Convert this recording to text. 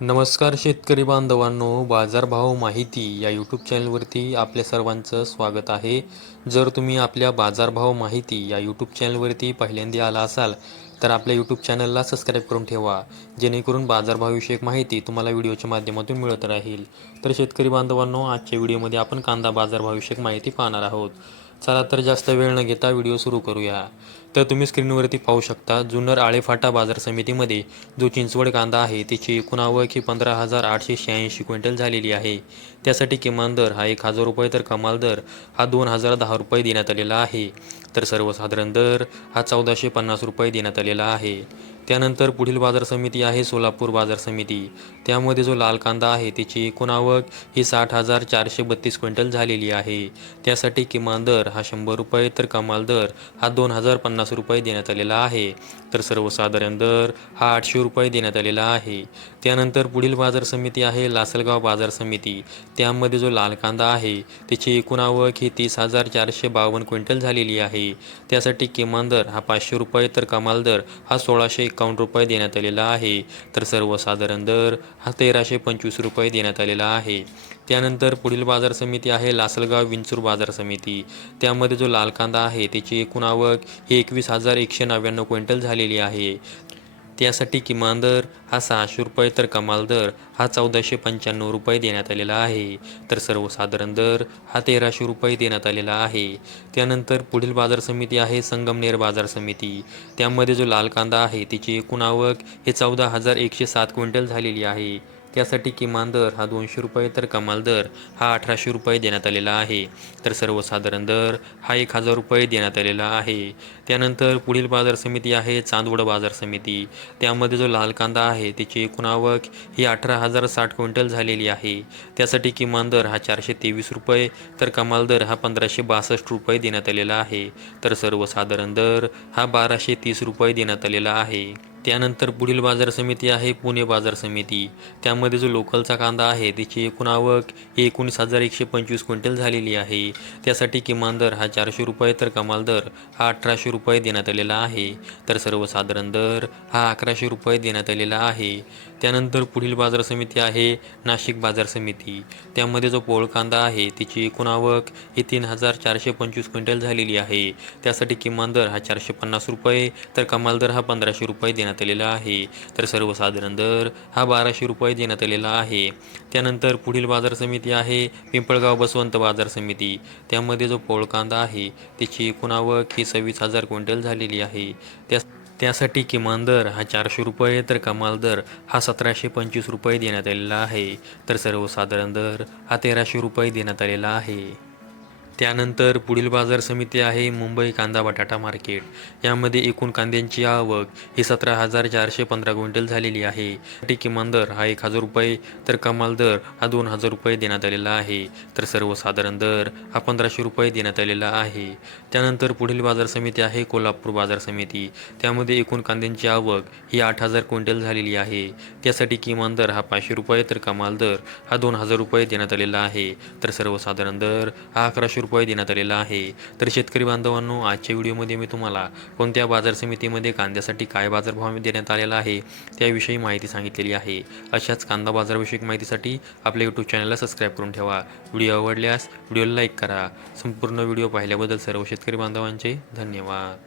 नमस्कार शेतकरी बांधवांनो बाजारभाव माहिती या यूट्यूब चॅनलवरती आपल्या सर्वांचं स्वागत आहे. जर तुम्ही आपल्या बाजारभाव माहिती या यूट्यूब चॅनलवरती पहिल्यांदा आला असाल तर आपल्या यूट्यूब चॅनलला सबस्क्राईब करून ठेवा जेणेकरून बाजारभावविषयक माहिती तुम्हाला व्हिडिओच्या माध्यमातून मिळत राहील. तर शेतकरी बांधवांनो आजच्या व्हिडिओमध्ये आपण कांदा बाजारभावविषयक माहिती पाहणार आहोत. चला तर जास्त वेळ न घेता व्हिडिओ सुरू करूया. तर तुम्ही स्क्रीनवरती पाहू शकता जुन्नर आळेफाटा बाजार समितीमध्ये जो चिंचवड कांदा आहे त्याची एकूण आवक ही पंधरा हजार आठशे शहाऐंशी क्विंटल झालेली आहे. त्यासाठी किमान दर हा एक हजार रुपये तर कमाल दर हा दोन हजार दहा रुपये देण्यात आलेला आहे. तर सर्वसाधारण दर हा चौदाशे पन्नास रुपये देण्यात आलेला आहे. त्यानंतर पुढील बाजार समिती आहे सोलापूर बाजार समिती. त्यामध्ये जो लाल कांदा आहे त्याची एकूण आवक ही साठ हजार चारशे बत्तीस क्विंटल झालेली आहे. त्यासाठी किमान दर हा शंभर रुपये तर कमाल दर हा दोन हजार पन्नास रुपये देण्यात आलेला आहे. तर सर्वसाधारण दर हा आठशे रुपये देण्यात आलेला आहे. त्यानंतर पुढील बाजार समिती आहे लासलगाव बाजार समिती. त्यामध्ये जो लाल कांदा आहे त्याची एकूण आवक ही तीस हजार चारशे बावन्न क्विंटल झालेली आहे. त्यासाठी किमान दर हा पाचशे रुपये तर कमाल दर हा सोळाशे एकावन्न रुपये देण्यात आलेला आहे. तर सर्वसाधारण दर हा तेराशे पंचवीस रुपये देण्यात आलेला आहे. त्यानंतर पुढील बाजार समिती आहे लासलगाव विंचूर बाजार समिती. त्यामध्ये जो लाल कांदा आहे त्याची एकूण आवक ही एकवीस हजार एकशे नव्याण्णव क्विंटल झालेली आहे. त्यासाठी किमान दर हा सहाशे रुपये तर कमाल दर हा चौदाशे पंच्याण्णव रुपये देण्यात आलेला आहे. तर सर्वसाधारण दर हा तेराशे रुपये देण्यात आलेला आहे. त्यानंतर पुढील बाजार समिती आहे संगमनेर बाजार समिती. त्यामध्ये जो लाल कांदा आहे त्याची एकूण आवक हे चौदा हजार एकशे सात क्विंटल झालेली आहे. त्यासाठी किमान दर हा दोनशे रुपये तर कमाल दर हा अठराशे रुपये देण्यात आलेला आहे. तर सर्वसाधारण दर हा एक हजार रुपये देण्यात आलेला आहे. त्यानंतर पुढील बाजार समिती आहे चांदवड बाजार समिती. त्यामध्ये जो लाल कांदा आहे त्याची एकूण आवक ही अठरा हजार साठ क्विंटल झालेली आहे. त्यासाठी किमान दर हा चारशे तेवीस रुपये तर कमाल दर हा पंधराशे बासष्ट रुपये देण्यात आलेला आहे. तर सर्वसाधारण दर हा बाराशे तीस रुपये देण्यात आलेला आहे. त्यानंतर पुढील बाजार समिती आहे पुणे बाजार समिती. त्यामध्ये जो लोकलचा कांदा आहे त्याची एकूण आवक एकोणीस हजार एकशे पंचवीस क्विंटल झालेली आहे. त्यासाठी किमान दर हा चारशे रुपये तर कमाल दर हा अठराशे रुपये देण्यात आलेला आहे. तर सर्वसाधारण दर हा अकराशे रुपये देण्यात आलेला आहे. त्यानंतर पुढील बाजार समिती आहे नाशिक बाजार समिती. त्यामध्ये जो पोळ कांदा आहे तिची एकूण आवक ही तीन हजार चारशे पंचवीस क्विंटल झालेली आहे. त्यासाठी किमान दर हा चारशे पन्नास रुपये तर कमाल दर हा पंधराशे रुपये देण्यात आलेला आहे. तर सर्वसाधारण दर हा बाराशे रुपये देण्यात आलेला आहे. त्यानंतर पुढील बाजार समिती आहे पिंपळगाव बसवंत बाजार समिती. त्यामध्ये जो पोळ कांदा आहे त्याची एकूण आवक ही सव्वीस हजार क्विंटल झालेली आहे. त्या त्यासाठी किमान दर हा चारशे रुपये तर कमाल दर हा सतराशे पंचवीस रुपये देण्यात आलेला आहे. तर सर्वसाधारण दर हा तेराशे रुपये देण्यात आलेला आहे. त्यानंतर पुढील बाजार समिती आहे मुंबई कांदा बटाटा मार्केट. यामध्ये एकूण कांद्यांची आवक ही सतरा हजार चारशे पंधरा क्विंटल झालेली आहे. साठी किमान दर हा एक हजार रुपये तर कमाल दर हा दोन हजार रुपये देण्यात आलेला आहे. तर सर्वसाधारण दर हा पंधराशे रुपये देण्यात आलेला आहे. त्यानंतर पुढील बाजार समिती आहे कोल्हापूर बाजार समिती. त्यामध्ये एकूण कांद्यांची आवक ही आठ हजार क्विंटल झालेली आहे. त्यासाठी किमान दर हा पाचशे रुपये तर कमाल दर हा दोन हजार रुपये देण्यात आलेला आहे. तर सर्वसाधारण दर हा अकराशे रुपये देण्यात आलेला आहे. तर शेतकरी बांधवांनो आजच्या व्हिडिओमध्ये मी तुम्हाला कोणत्या बाजार समितीमध्ये कांद्यासाठी काय बाजारभाव देण्यात आलेला आहे त्याविषयी माहिती सांगितलेली आहे. अशाच कांदा बाजारविषयक माहितीसाठी आपल्या यूट्यूब चॅनलला सबस्क्राईब करून ठेवा. व्हिडिओ आवडल्यास व्हिडिओला लाईक करा. संपूर्ण व्हिडिओ पाहिल्याबद्दल सर्व शेतकरी बांधवांचे धन्यवाद.